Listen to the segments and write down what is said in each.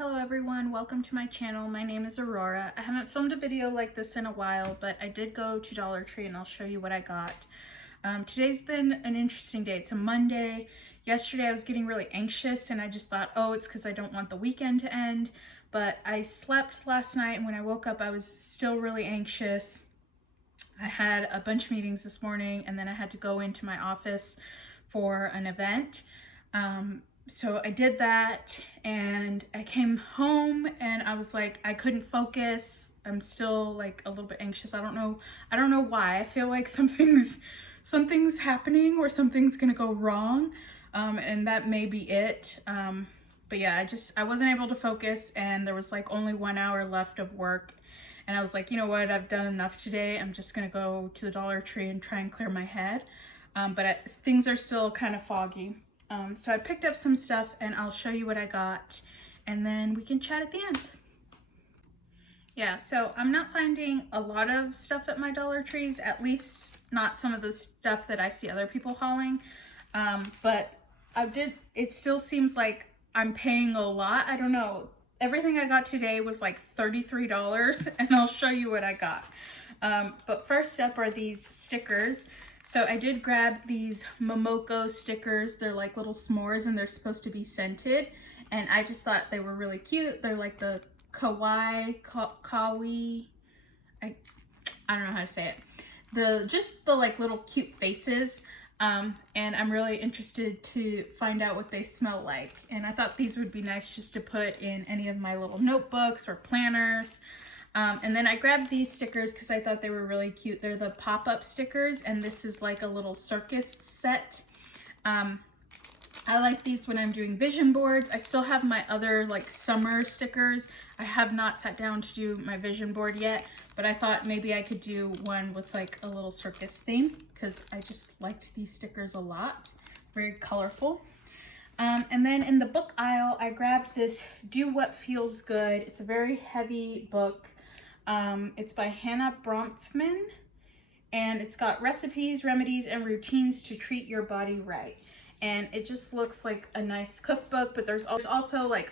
Hello everyone, welcome to my channel. My name is Aurora. I haven't filmed a video like this in a while, but I did go to Dollar Tree and I'll show you what I got. Today's been an interesting day. It's a Monday. Yesterday I was getting really anxious and I just thought, oh, it's because I don't want the weekend to end. But I slept last night and when I woke up I was still really anxious. I had a bunch of meetings this morning and then I had to go into my office for an event. So I did that and I came home and I was like, I couldn't focus. I'm still like a little bit anxious. I don't know why. I feel like something's happening or something's gonna go wrong. And that may be it. But yeah, I wasn't able to focus and there was like only 1 hour left of work. And I was like, you know what, I've done enough today. I'm just gonna go to the Dollar Tree and try and clear my head. Things are still kind of foggy. So I picked up some stuff and I'll show you what I got and then we can chat at the end. Yeah, so I'm not finding a lot of stuff at my Dollar Trees, at least not some of the stuff that I see other people hauling. But it still seems like I'm paying a lot. I don't know. Everything I got today was like $33 and I'll show you what I got. But first up are these stickers. So I did grab these Momoko stickers. They're like little s'mores and they're supposed to be scented. And I just thought they were really cute. They're like the kawi, I don't know how to say it. Just the like little cute faces. And I'm really interested to find out what they smell like. And I thought these would be nice just to put in any of my little notebooks or planners. And then I grabbed these stickers because I thought they were really cute. They're the pop-up stickers and this is like a little circus set. I like these when I'm doing vision boards. I still have my other like summer stickers. I have not sat down to do my vision board yet, but I thought maybe I could do one with like a little circus theme because I just liked these stickers a lot. Very colorful. And then in the book aisle, I grabbed this Do What Feels Good. It's a very heavy book. It's by Hannah Bronfman, and it's got recipes, remedies, and routines to treat your body right. And it just looks like a nice cookbook, but there's also like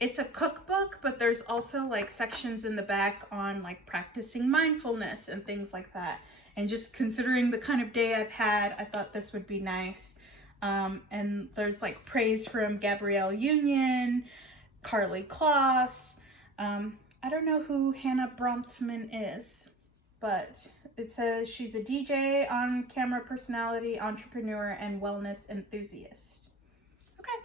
it's a cookbook, but there's also like sections in the back on like practicing mindfulness and things like that. And just considering the kind of day I've had, I thought this would be nice. And there's like praise from Gabrielle Union, Carly Kloss. I don't know who Hannah Bronfman is, but it says she's a DJ, on-camera personality, entrepreneur, and wellness enthusiast. Okay.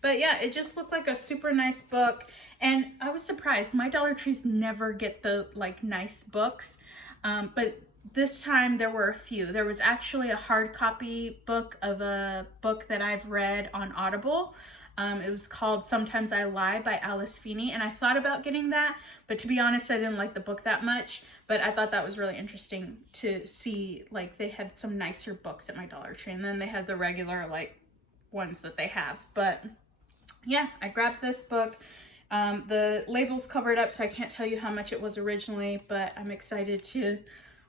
But yeah, it just looked like a super nice book. And I was surprised. My Dollar Trees never get the like nice books. But this time there were a few. There was actually a hard copy book of a book that I've read on Audible. It was called Sometimes I Lie by Alice Feeney, and I thought about getting that, but to be honest, I didn't like the book that much, but I thought that was really interesting to see, like, they had some nicer books at my Dollar Tree, and then they had the regular, like, ones that they have, but yeah, I grabbed this book. The label's covered up, so I can't tell you how much it was originally, but I'm excited to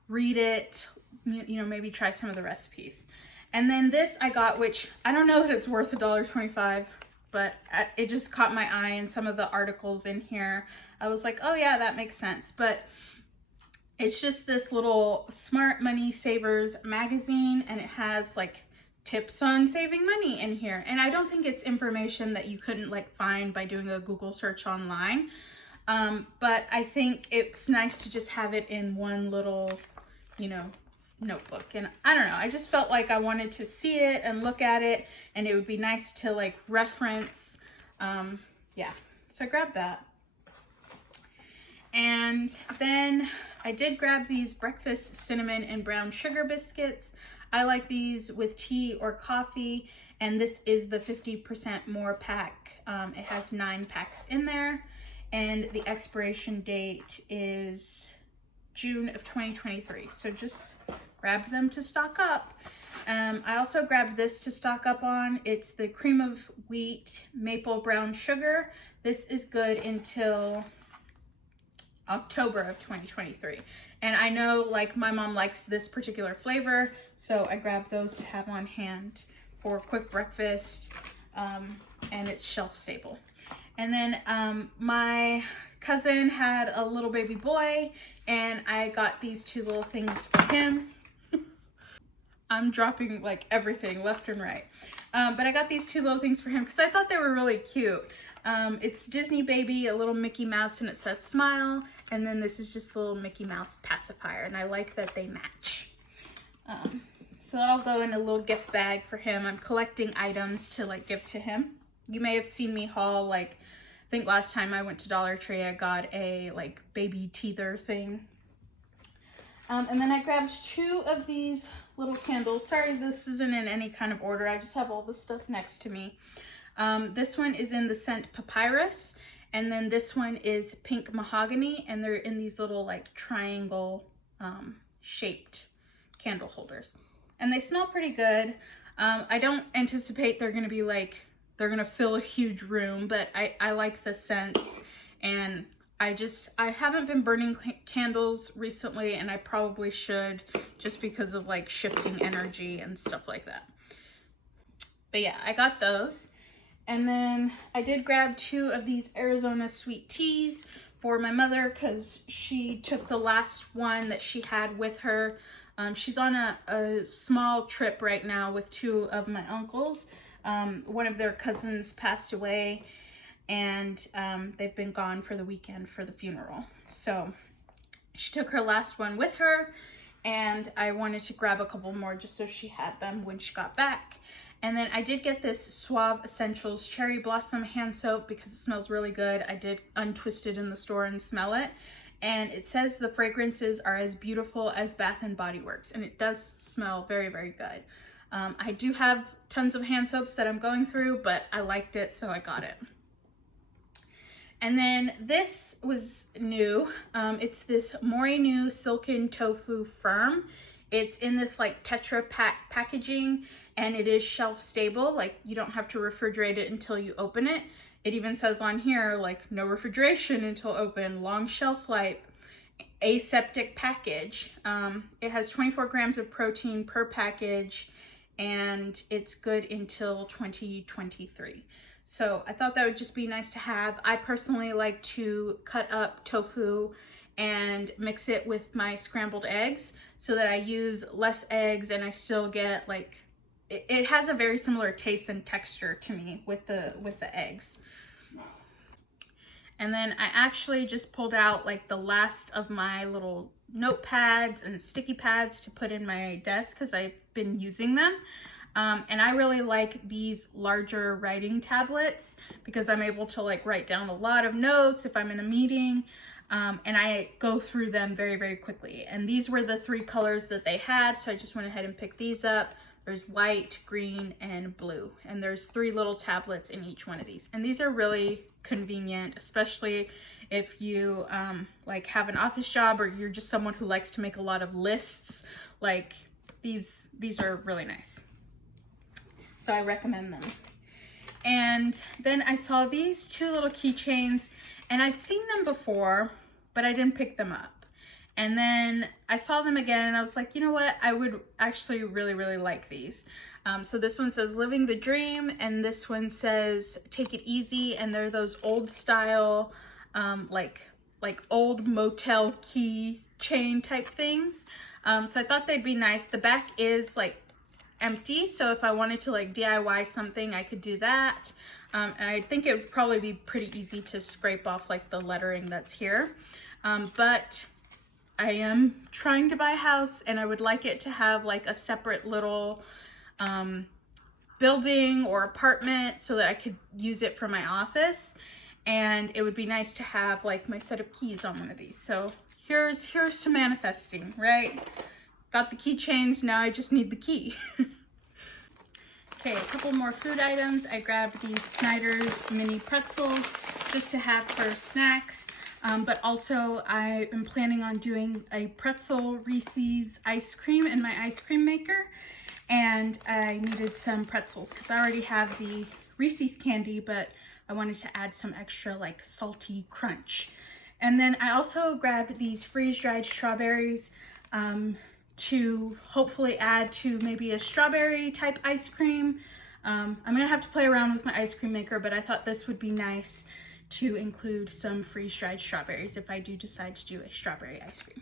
read it, you know, maybe try some of the recipes. And then this I got, which I don't know that it's worth $1.25, but it just caught my eye in some of the articles in here. I was like, oh yeah, that makes sense. But it's just this little Smart Money Savers magazine, and it has like tips on saving money in here. And I don't think it's information that you couldn't like find by doing a Google search online. But I think it's nice to just have it in one little, you know, notebook. And I don't know, I just felt like I wanted to see it and look at it, and it would be nice to like reference. Yeah, so I grabbed that. And then I did grab these breakfast cinnamon and brown sugar biscuits. I like these with tea or coffee, and this is the 50% more pack. It has 9 packs in there, and the expiration date is June of 2023. So just grabbed them to stock up. I also grabbed this to stock up on. It's the cream of wheat maple brown sugar. This is good until October of 2023. And I know like my mom likes this particular flavor, so I grabbed those to have on hand for quick breakfast, and it's shelf stable. And then my cousin had a little baby boy, and I got these two little things for him. I'm dropping like everything left and right. But I got these two little things for him because I thought they were really cute. It's Disney Baby, a little Mickey Mouse, and it says smile. And then this is just a little Mickey Mouse pacifier, and I like that they match. So that'll go in a little gift bag for him. I'm collecting items to like give to him. You may have seen me haul, like, I think last time I went to Dollar Tree, I got a like baby teether thing. And then I grabbed two of these little candles. Sorry, this isn't in any kind of order. I just have all the stuff next to me. This one is in the scent Papyrus, and then this one is Pink Mahogany, and they're in these little like triangle shaped candle holders. And they smell pretty good. I don't anticipate they're gonna be like, they're gonna fill a huge room, but I like the scents, and I haven't been burning candles recently, and I probably should, just because of like shifting energy and stuff like that. But yeah, I got those. And then I did grab two of these Arizona sweet teas for my mother because she took the last one that she had with her. She's on a small trip right now with two of my uncles. One of their cousins passed away, and they've been gone for the weekend for the funeral. So she took her last one with her, and I wanted to grab a couple more just so she had them when she got back. And then I did get this Suave Essentials Cherry Blossom hand soap because it smells really good. I did untwist it in the store and smell it. And it says the fragrances are as beautiful as Bath and Body Works, and it does smell very, very good. I do have tons of hand soaps that I'm going through, but I liked it, so I got it. And then this was new. It's this Morinu Silken Tofu Firm. It's in this like Tetra Pak packaging, and it is shelf stable. Like, you don't have to refrigerate it until you open it. It even says on here, like, no refrigeration until open, long shelf life, aseptic package. It has 24 grams of protein per package, and it's good until 2023. So I thought that would just be nice to have. I personally like to cut up tofu and mix it with my scrambled eggs so that I use less eggs, and I still get like, it has a very similar taste and texture to me with the eggs. And then I actually just pulled out like the last of my little notepads and sticky pads to put in my desk because I've been using them. And I really like these larger writing tablets because I'm able to like write down a lot of notes if I'm in a meeting. And I go through them very, very quickly. And these were the three colors that they had, so I just went ahead and picked these up. There's white, green, and blue. And there's 3 little tablets in each one of these. And these are really convenient, especially if you like have an office job or you're just someone who likes to make a lot of lists. Like, these are really nice. So I recommend them. And then I saw these 2 little keychains, and I've seen them before, but I didn't pick them up. And then I saw them again, and I was like, you know what? I would actually really, really like these. So this one says Living the Dream, and this one says Take It Easy, and they're those old style, like old motel key chain type things. So I thought they'd be nice. The back is like empty, so if I wanted to like DIY something, I could do that. And I think it would probably be pretty easy to scrape off like the lettering that's here. But I am trying to buy a house, and I would like it to have like a separate little building or apartment so that I could use it for my office. And it would be nice to have like my set of keys on one of these. So here's to manifesting, right? Got the keychains, now I just need the key. Okay, a couple more food items. I grabbed these Snyder's mini pretzels just to have for snacks. But also I am planning on doing a pretzel Reese's ice cream in my ice cream maker. And I needed some pretzels because I already have the Reese's candy, but I wanted to add some extra like salty crunch. And then I also grabbed these freeze-dried strawberries to hopefully add to maybe a strawberry type ice cream. I'm gonna have to play around with my ice cream maker, but I thought this would be nice to include some freeze-dried strawberries if I do decide to do a strawberry ice cream.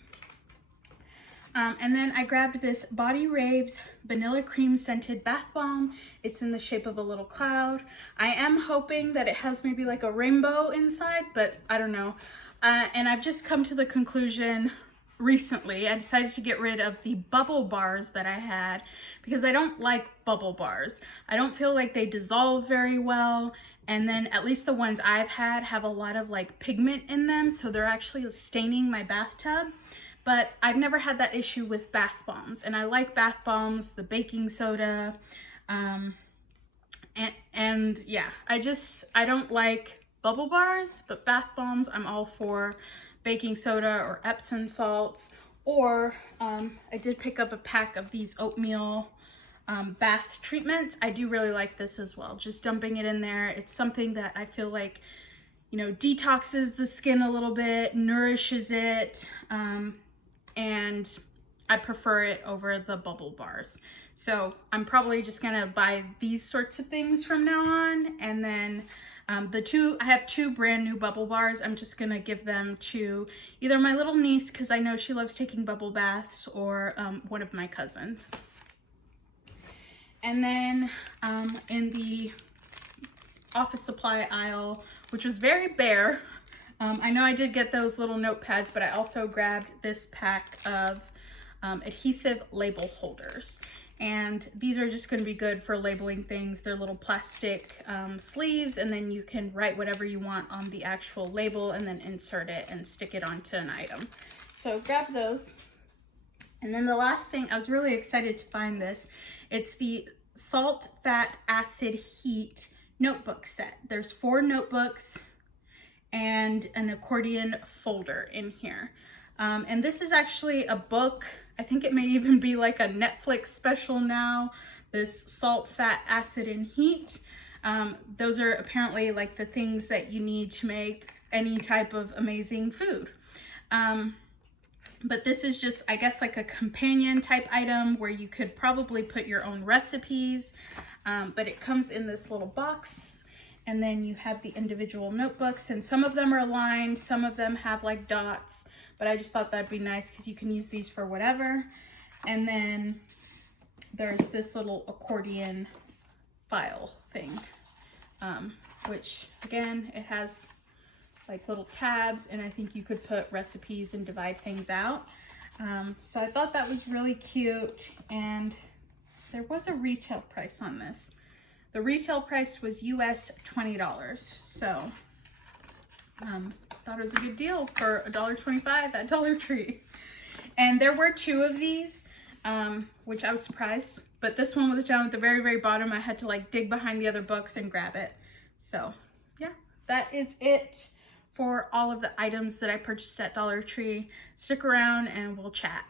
And then I grabbed this Body Raves Vanilla Cream Scented Bath Bomb. It's in the shape of a little cloud. I am hoping that it has maybe like a rainbow inside, but I don't know. And I've just come to the conclusion recently, I decided to get rid of the bubble bars that I had because I don't like bubble bars. I don't feel like they dissolve very well. And then at least the ones I've had have a lot of like pigment in them, so they're actually staining my bathtub. But I've never had that issue with bath bombs, and I like bath bombs, the baking soda, and yeah, I don't like bubble bars, but bath bombs I'm all for. Baking soda or Epsom salts, or I did pick up a pack of these oatmeal bath treatments. I do really like this as well, just dumping it in there. It's something that I feel like, you know, detoxes the skin a little bit, nourishes it, and I prefer it over the bubble bars. So I'm probably just gonna buy these sorts of things from now on. And then I have two brand new bubble bars. I'm just gonna give them to either my little niece, because I know she loves taking bubble baths, or one of my cousins. And then in the office supply aisle, which was very bare, I know I did get those little notepads, but I also grabbed this pack of adhesive label holders. And these are just going to be good for labeling things. They're little plastic sleeves, and then you can write whatever you want on the actual label and then insert it and stick it onto an item. So grab those. And then the last thing, I was really excited to find this. It's the Salt, Fat, Acid, Heat notebook set. There's 4 notebooks and an accordion folder in here. And this is actually a book. I think it may even be like a Netflix special now, this Salt, Fat, Acid, and Heat. Those are apparently like the things that you need to make any type of amazing food. But this is just, I guess, like a companion type item where you could probably put your own recipes. But it comes in this little box. And then you have the individual notebooks, and some of them are lined, some of them have like dots, but I just thought that'd be nice because you can use these for whatever. And then there's this little accordion file thing, which again, it has like little tabs, and I think you could put recipes and divide things out. So I thought that was really cute, and there was a retail price on this. The retail price was US $20, so thought it was a good deal for $1.25 at Dollar Tree. And there were 2 of these, which I was surprised, but this one was down at the very, very bottom. I had to like dig behind the other books and grab it. So yeah, that is it for all of the items that I purchased at Dollar Tree. Stick around and we'll chat.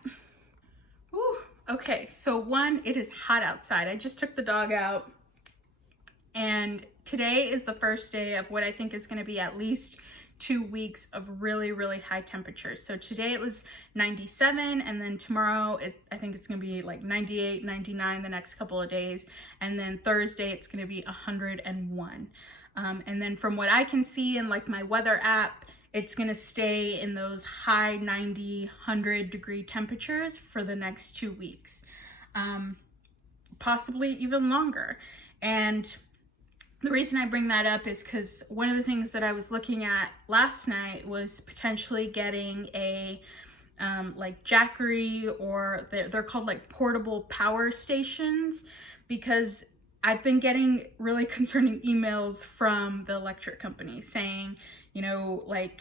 Whew. Okay, so one, it is hot outside. I just took the dog out. And today is the first day of what I think is going to be at least 2 weeks of really, really high temperatures. So today it was 97, and then tomorrow I think it's going to be like 98, 99 the next couple of days. And then Thursday it's going to be 101. And then from what I can see in like my weather app, it's going to stay in those high 90, 100 degree temperatures for the next 2 weeks, possibly even longer. And the reason I bring that up is because one of the things that I was looking at last night was potentially getting a like Jackery, or they're called like portable power stations, because I've been getting really concerning emails from the electric company saying, you know, like,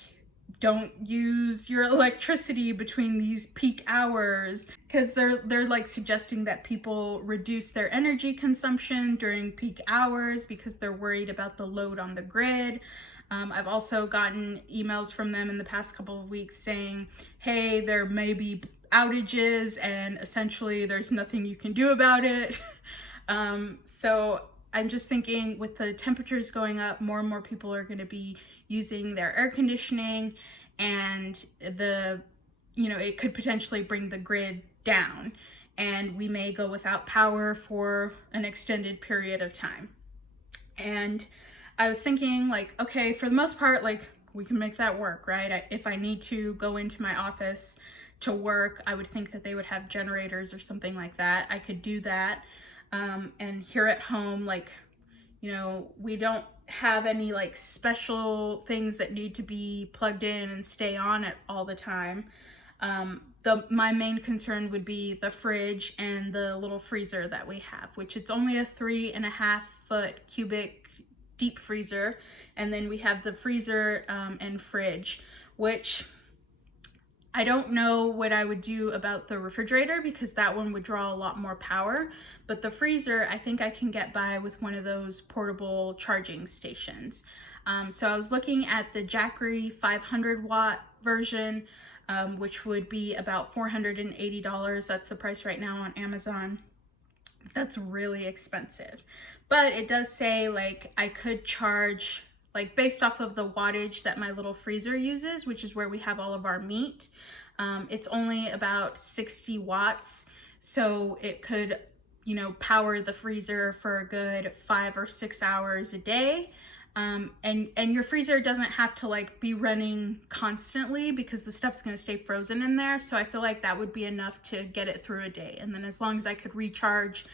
don't use your electricity between these peak hours, because they're like suggesting that people reduce their energy consumption during peak hours because they're worried about the load on the grid. I've also gotten emails from them in the past couple of weeks saying, hey, there may be outages and essentially there's nothing you can do about it. So I'm just thinking, with the temperatures going up, more and more people are going to be using their air conditioning, and it could potentially bring the grid down. and we may go without power for an extended period of time. And I was thinking, like, okay, for the most part, like, we can make that work, right? If I need to go into my office to work, I would think that they would have generators or something like that. I could do that. And here at home, like, you know, we don't have any like special things that need to be plugged in and stay on it all the time. My main concern would be the fridge and the little freezer that we have, which it's only a 3.5-foot cubic deep freezer. And then we have the freezer and fridge, which I don't know what I would do about the refrigerator because that one would draw a lot more power. But the freezer, I think I can get by with one of those portable charging stations. So I was looking at the Jackery 500 watt version, which would be about $480. That's the price right now on Amazon. That's really expensive. But it does say like I could charge, like based off of the wattage that my little freezer uses, which is where we have all of our meat. It's only about 60 watts. So it could, you know, power the freezer for a good 5 or 6 hours a day. And your freezer doesn't have to like be running constantly because the stuff's going to stay frozen in there. So I feel like that would be enough to get it through a day. And then as long as I could recharge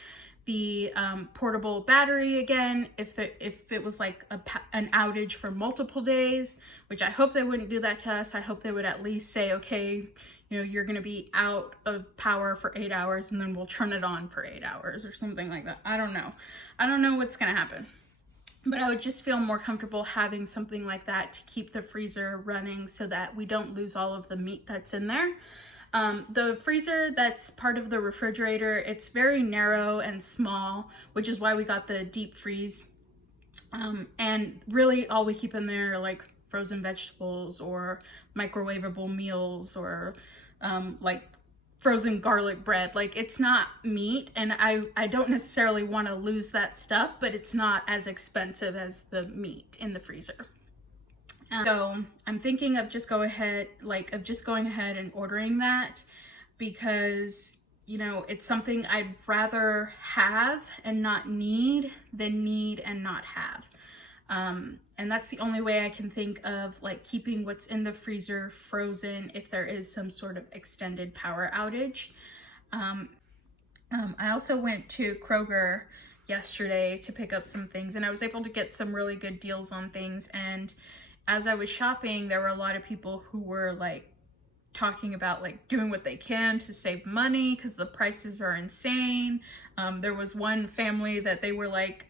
the portable battery again, if it was like an outage for multiple days, which I hope they wouldn't do that to us. I hope they would at least say, okay, you know, you're going to be out of power for 8 hours and then we'll turn it on for 8 hours or something like that. I don't know. I don't know what's going to happen. But I would just feel more comfortable having something like that to keep the freezer running so that we don't lose all of the meat that's in there. The freezer that's part of the refrigerator, it's very narrow and small, which is why we got the deep freeze. And really all we keep in there are like frozen vegetables or microwavable meals or like frozen garlic bread. Like it's not meat, and I don't necessarily want to lose that stuff, but it's not as expensive as the meat in the freezer. So I'm thinking of just going ahead and ordering that because, you know, it's something I'd rather have and not need than need and not have. And that's the only way I can think of like keeping what's in the freezer frozen if there is some sort of extended power outage. I also went to Kroger yesterday to pick up some things, and I was able to get some really good deals on things. And as I was shopping, there were a lot of people who were like talking about like doing what they can to save money because the prices are insane. There was one family that they were like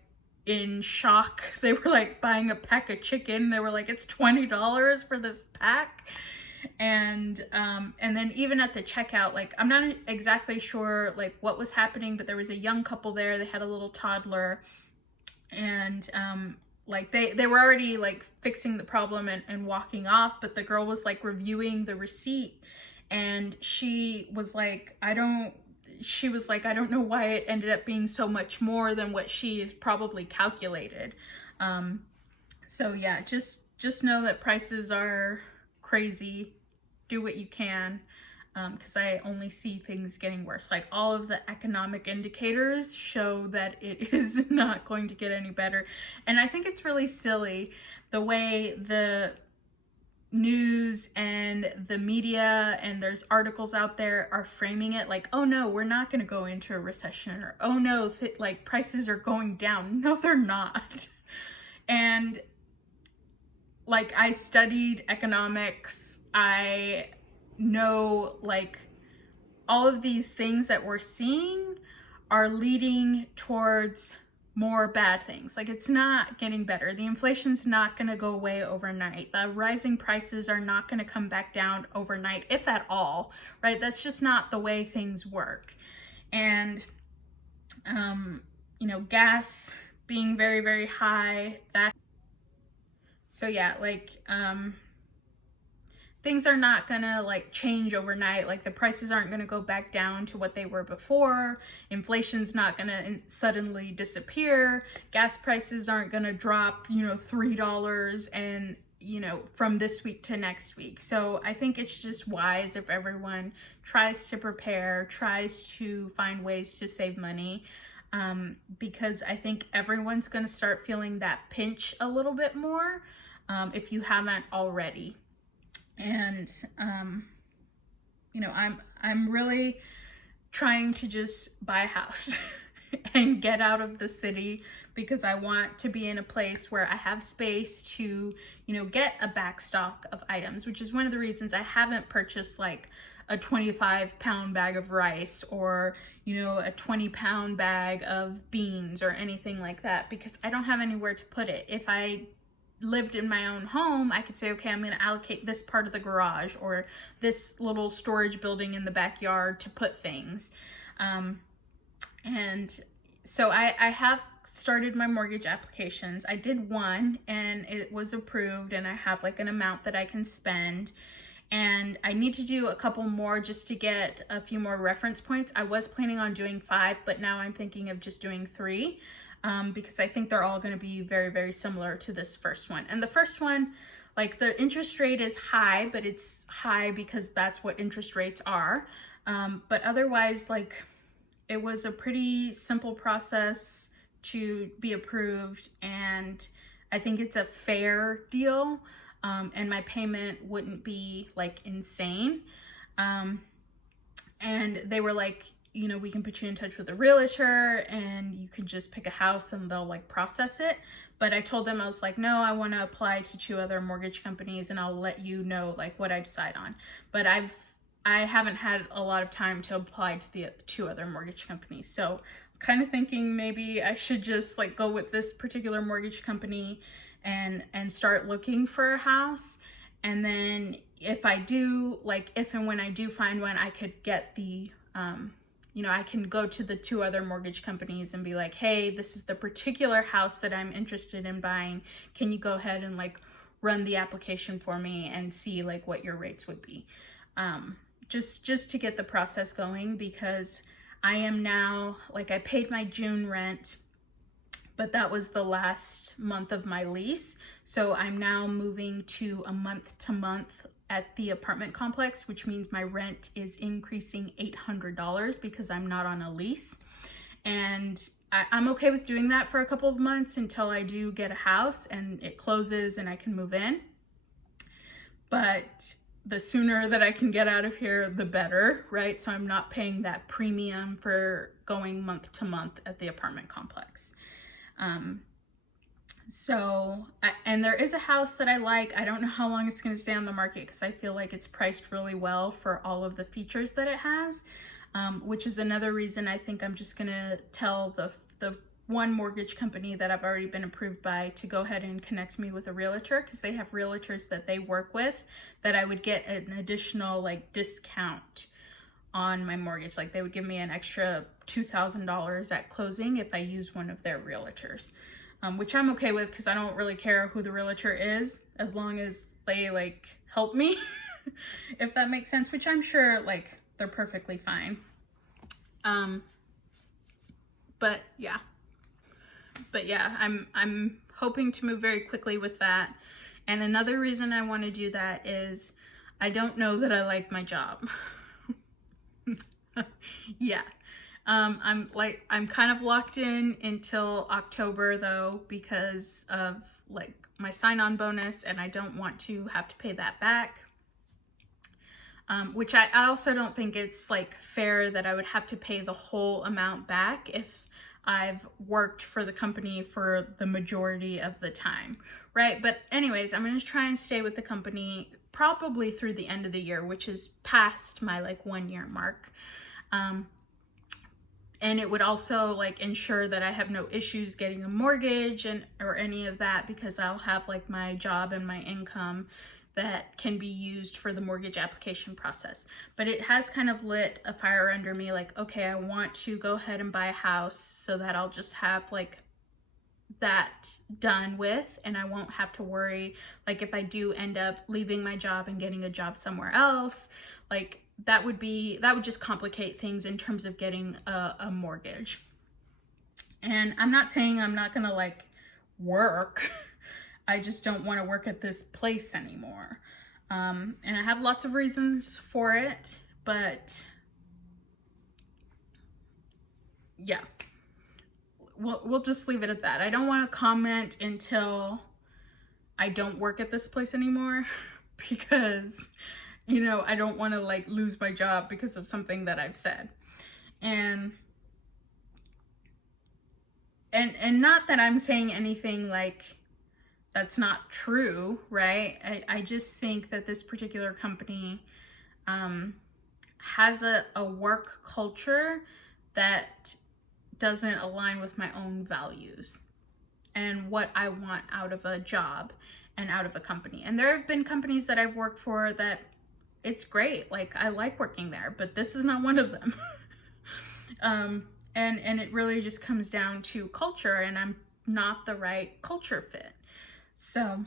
in shock. They were like buying a pack of chicken. They were like, it's $20 for this pack. And then even at the checkout, like I'm not exactly sure like what was happening, but there was a young couple there. They had a little toddler, and like they were already like fixing the problem and walking off, but the girl was like reviewing the receipt, and she was like, I don't know why it ended up being so much more than what she probably calculated. So yeah, just know that prices are crazy. Do what you can, because I only see things getting worse. Like all of the economic indicators show that it is not going to get any better. And I think it's really silly the way the news and the media and there's articles out there are framing it like, oh no, we're not going to go into a recession, or oh no, like prices are going down. No, they're not. And like I studied economics. I know like all of these things that we're seeing are leading towards more bad things. Like it's not getting better. The inflation's not going to go away overnight. The rising prices are not going to come back down overnight, if at all, right? That's just not the way things work. And, you know, gas being very, very high, so yeah, like, things are not gonna like change overnight. Like the prices aren't gonna go back down to what they were before. Inflation's not gonna suddenly disappear. Gas prices aren't gonna drop, you know, $3 and, you know, from this week to next week. So I think it's just wise if everyone tries to prepare, tries to find ways to save money, because I think everyone's gonna start feeling that pinch a little bit more, if you haven't already. And you know, I'm really trying to just buy a house and get out of the city, because I want to be in a place where I have space to, you know, get a back stock of items, which is one of the reasons I haven't purchased like a 25-pound bag of rice, or, you know, a 20-pound bag of beans or anything like that, because I don't have anywhere to put it. If I lived in my own home, I could say, okay, I'm going to allocate this part of the garage or this little storage building in the backyard to put things. And so I have started my mortgage applications. I did one and it was approved, and I have like an amount that I can spend. And I need to do a couple more just to get a few more reference points. I was planning on doing 5, but now I'm thinking of just doing 3. Because I think they're all going to be very, very similar to this first one. And the first one, like the interest rate is high, but it's high because that's what interest rates are. But otherwise, like, it was a pretty simple process to be approved, and I think it's a fair deal, and my payment wouldn't be like insane. And they were like, you know, we can put you in touch with a realtor and you can just pick a house and they'll like process it. But I told them, I was like, no, I want to apply to 2 other mortgage companies and I'll let you know like what I decide on. But I haven't had a lot of time to apply to the 2 other mortgage companies. So I'm kind of thinking maybe I should just like go with this particular mortgage company and start looking for a house. And then if I do, like, if and when I do find one, I could get the, you know, I can go to the 2 other mortgage companies and be like, hey, this is the particular house that I'm interested in buying. Can you go ahead and like run the application for me and see like what your rates would be? Just to get the process going, because I am now, like, I paid my June rent, but that was the last month of my lease. So I'm now moving to a month to month at the apartment complex, which means my rent is increasing $800 because I'm not on a lease. And I'm okay with doing that for a couple of months until I do get a house and it closes and I can move in. But the sooner that I can get out of here, the better, right? So I'm not paying that premium for going month to month at the apartment complex. And there is a house that I like. I don't know how long it's going to stay on the market because I feel like it's priced really well for all of the features that it has, which is another reason I think I'm just going to tell the one mortgage company that I've already been approved by to go ahead and connect me with a realtor, because they have realtors that they work with that I would get an additional like discount on my mortgage. Like they would give me an extra $2,000 at closing if I use one of their realtors. Which I'm okay with because I don't really care who the realtor is as long as they like help me, if that makes sense, which I'm sure like they're perfectly fine. But yeah, I'm hoping to move very quickly with that. And another reason I want to do that is I don't know that I like my job. Yeah. I'm kind of locked in until October though, because of like my sign-on bonus, and I don't want to have to pay that back. Which I also don't think it's like fair that I would have to pay the whole amount back if I've worked for the company for the majority of the time, right? But anyways, I'm going to try and stay with the company probably through the end of the year, which is past my like 1-year mark. And it would also like ensure that I have no issues getting a mortgage or any of that, because I'll have like my job and my income that can be used for the mortgage application process. But it has kind of lit a fire under me, like, okay, I want to go ahead and buy a house so that I'll just have like that done with, and I won't have to worry, like if I do end up leaving my job and getting a job somewhere else, like that would just complicate things in terms of getting a mortgage. And I'm not saying I'm not gonna like work. I just don't want to work at this place anymore. And I have lots of reasons for it, but yeah, we'll just leave it at that. I don't want to comment until I don't work at this place anymore because, you know, I don't want to like lose my job because of something that I've said. And not that I'm saying anything like that's not true, right? I just think that this particular company has a work culture that doesn't align with my own values and what I want out of a job and out of a company. And there have been companies that I've worked for that it's great, like I like working there, but this is not one of them. And it really just comes down to culture, and I'm not the right culture fit. So